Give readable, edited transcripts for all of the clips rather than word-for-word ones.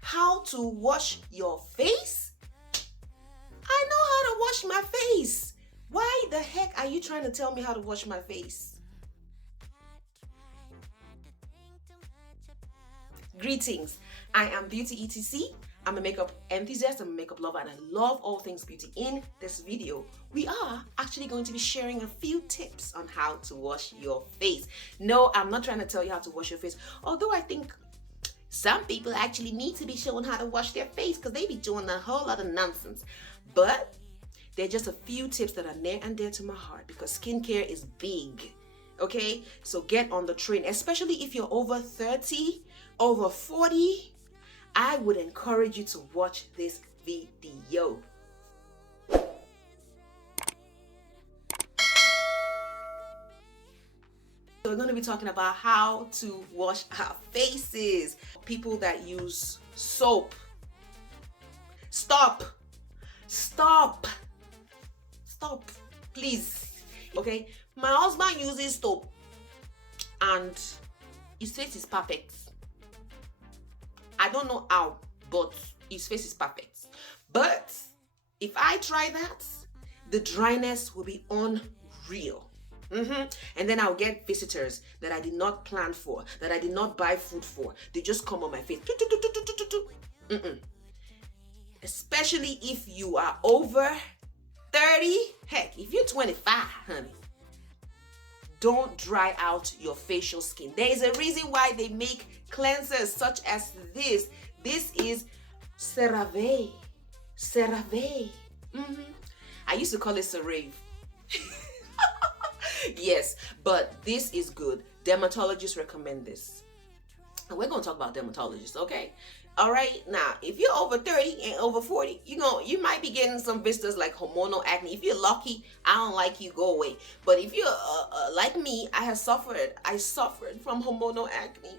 How to wash your face? I know how to wash my face. Why the heck are you trying to tell me how to wash my face? Greetings. I am Beauty ETC. I'm a makeup enthusiast, I'm a makeup lover, and I love all things beauty. In this video, we are actually going to be sharing a few tips on how to wash your face. No, I'm not trying to tell you how to wash your face, although I think some people actually need to be shown how to wash their face because they be doing a whole lot of nonsense. But they're just a few tips that are near and dear to my heart because skincare is big. Okay, so get on the train, especially if you're over 30, over 40. I would encourage you to watch this video. So we're going to be talking about how to wash our faces. People that use soap. Stop, please. Okay, my husband uses soap and his face is perfect. I don't know how, but his face is perfect. But if I try that, the dryness will be unreal. And then I'll get visitors that I did not plan for, that I did not buy food for. They just come on my face. Especially if you are over 30. Heck, if you're 25, honey, don't dry out your facial skin. There is a reason why they make cleansers such as this. This is CeraVe. CeraVe. I used to call it CeraVe. Yes, but this is good. Dermatologists recommend this. And we're going to talk about dermatologists, okay? All right, now, if you're over 30 and over 40, you might be getting some visitors like hormonal acne. If you're lucky, I don't like you, go away. But if you're like me, I suffered from hormonal acne.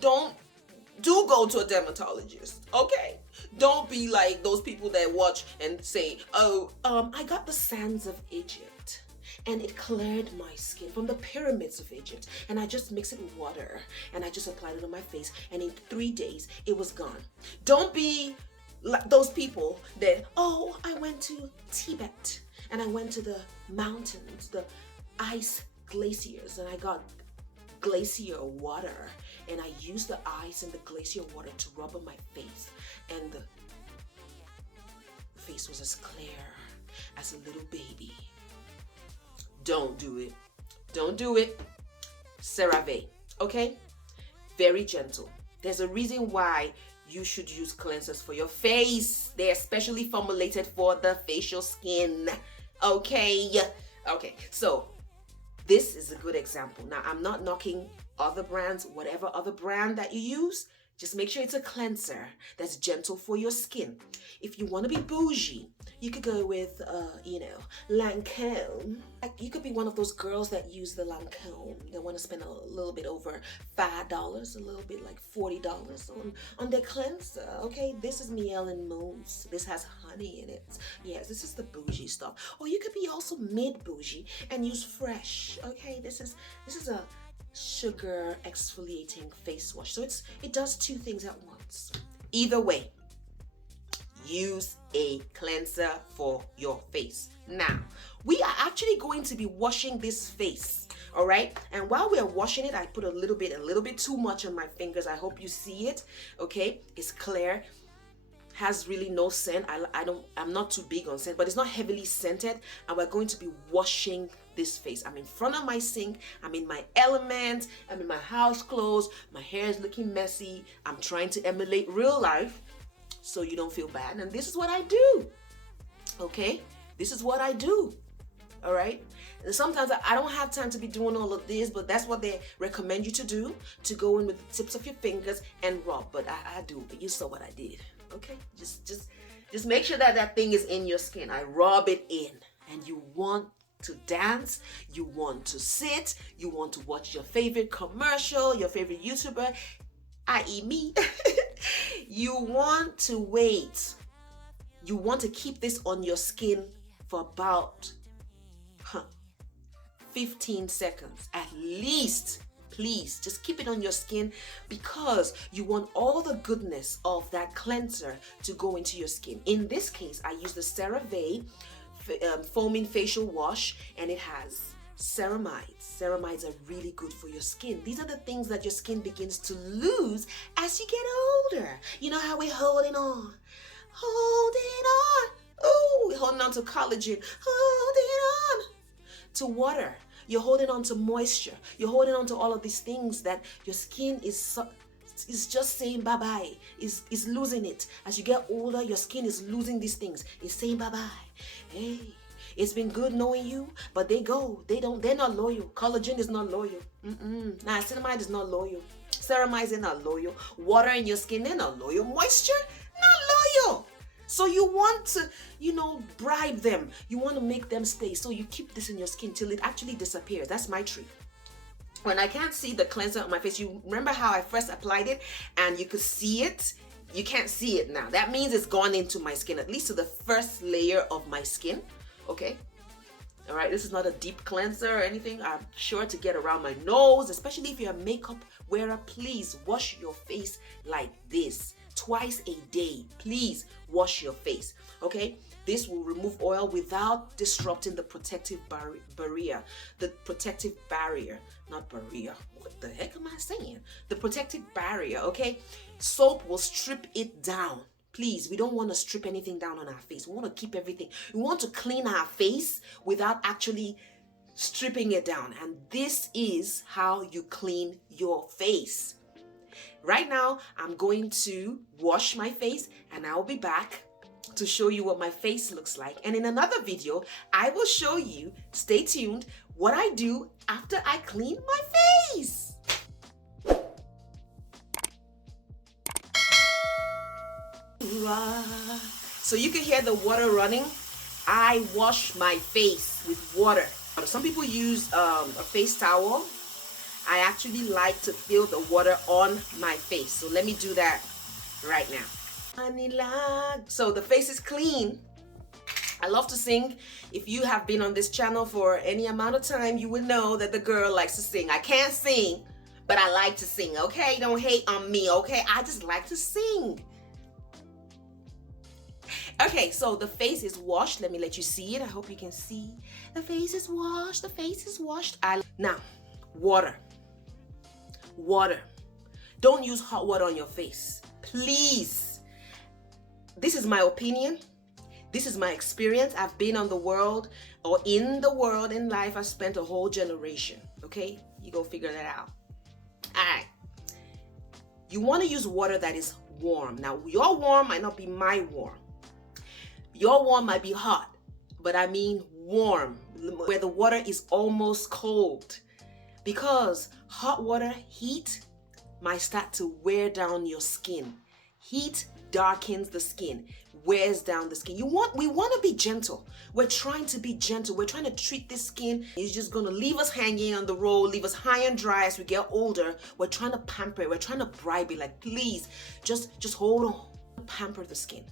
Do go to a dermatologist, okay? Don't be like those people that watch and say, oh, I got the sands of Egypt and it cleared my skin from the pyramids of Egypt, and I just mix it with water and I just applied it on my face, and in 3 days it was gone. Don't be like those people that, oh, I went to Tibet and I went to the mountains, the ice glaciers, and I got glacier water and I used the ice and the glacier water to rub on my face, and the face was as clear as a little baby. Don't do it. Don't do it. CeraVe, okay? Very gentle. There's a reason why you should use cleansers for your face. They're specially formulated for the facial skin. Okay? Okay, so this is a good example. Now, I'm not knocking other brands, whatever other brand that you use. Just make sure it's a cleanser that's gentle for your skin. If you want to be bougie, you could go with, Lancome. You could be one of those girls that use the Lancome. They want to spend a little bit over $5, a little bit like $40 on their cleanser. Okay, this is Miel and Mousse. This has honey in it. Yes, this is the bougie stuff. Or you could be also mid-bougie and use Fresh. Okay, this is a sugar exfoliating face wash. So it does two things at once. Either way, use a cleanser for your face. Now, we are actually going to be washing this face, all right? And while we are washing it, I put a little bit too much on my fingers. I hope you see it, okay? It's clear, has really no scent. I'm not too big on scent, but it's not heavily scented, and we're going to be washing this face. I'm in front of my sink, I'm in my element, I'm in my house clothes, my hair is looking messy, I'm trying to emulate real life so you don't feel bad, and this is what I do, okay? This is what I do, all right? And sometimes I don't have time to be doing all of this, but that's what they recommend you to do, to go in with the tips of your fingers and rub, but I do, but you saw what I did, okay? Just make sure that thing is in your skin. I rub it in, and you want to dance, you want to sit, you want to watch your favorite commercial, your favorite YouTuber, i.e. me. You want to wait. You want to keep this on your skin for about 15 seconds at least. please just keep it on your skin, because you want all the goodness of that cleanser to go into your skin. In this case, I use the CeraVe foaming facial wash, and it has ceramides. Ceramides are really good for your skin. These are the things that your skin begins to lose as you get older. You know how we're holding on. Oh, we're holding on to collagen, holding on to water. You're holding on to moisture. You're holding on to all of these things that your skin is just saying bye-bye, is losing it. As you get older, your skin is losing these things. It's saying bye-bye. Hey, it's been good knowing you, but they're not loyal. Collagen is not loyal. Niacinamide is not loyal. Ceramides are not loyal. Water in your skin, they're not loyal. Moisture, not loyal. So you want to, bribe them. You want to make them stay. So you keep this in your skin till it actually disappears. That's my trick. When I can't see the cleanser on my face, you remember how I first applied it and you could see it? You can't see it now. That means it's gone into my skin, at least to the first layer of my skin. Okay? All right, this is not a deep cleanser or anything. I'm sure to get around my nose, especially if you're a makeup wearer. Please wash your face like this twice a day. Please wash your face. Okay? This will remove oil without disrupting the protective barrier. The protective barrier, not barrier. What the heck am I saying? The protective barrier, okay? Soap will strip it down. Please, we don't want to strip anything down on our face. We want to keep everything. We want to clean our face without actually stripping it down. And this is how you clean your face. Right now, I'm going to wash my face and I'll be back to show you what my face looks like. And in another video, I will show you, stay tuned, what I do after I clean my face. So you can hear the water running. I wash my face with water. Some people use a face towel. I actually like to feel the water on my face. So let me do that right now. So the face is clean. I love to sing. If you have been on this channel for any amount of time, you would know that the girl likes to sing. I can't sing, but I like to sing, okay? Don't hate on me, okay? I just like to sing. Okay, so the face is washed. Let me let you see it. I hope you can see. The face is washed. The face is washed. Now, water. Water. Don't use hot water on your face. Please. This is my opinion. This is my experience. I've been on the world, or in the world, in life. I've spent a whole generation. Okay? You go figure that out. All right. You want to use water that is warm. Now, your warm might not be my warm. Your warm might be hot, but I mean warm, where the water is almost cold. Because hot water, heat, might start to wear down your skin. Heat darkens the skin, wears down the skin. We want to be gentle. We're trying to be gentle. We're trying to treat this skin. It's just going to leave us hanging on the road, leave us high and dry as we get older. We're trying to pamper it. We're trying to bribe it. Like, please, just hold on. Pamper the skin.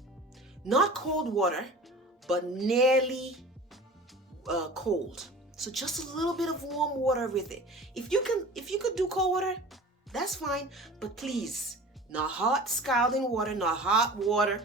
Not cold water, but nearly cold. So just a little bit of warm water with it. If you could do cold water, that's fine. But please, not hot scalding water, not hot water.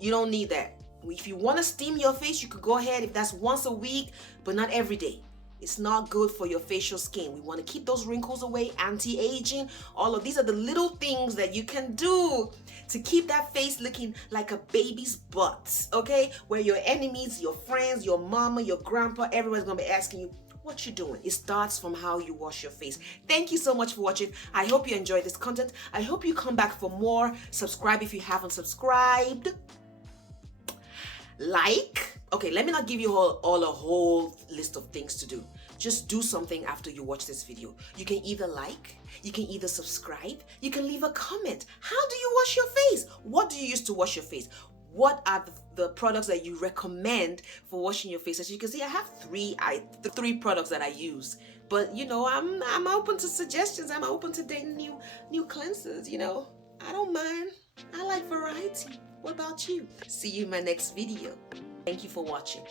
You don't need that. If you want to steam your face, you could go ahead if that's once a week, but not every day. It's not good for your facial skin. We want to keep those wrinkles away, anti-aging. All of these are the little things that you can do to keep that face looking like a baby's butt, okay? Where your enemies, your friends, your mama, your grandpa, everyone's going to be asking you, what you doing? It starts from how you wash your face. Thank you so much for watching. I hope you enjoyed this content. I hope you come back for more. Subscribe if you haven't subscribed. Like. Okay, let me not give you all a whole list of things to do. Just do something after you watch this video. You can either like, you can either subscribe, you can leave a comment. How do you wash your face? What do you use to wash your face? What are the products that you recommend for washing your face? As you can see, I have three products that I use. But I'm open to suggestions. I'm open to dating new cleansers. I don't mind. I like variety. What about you? See you in my next video. Thank you for watching.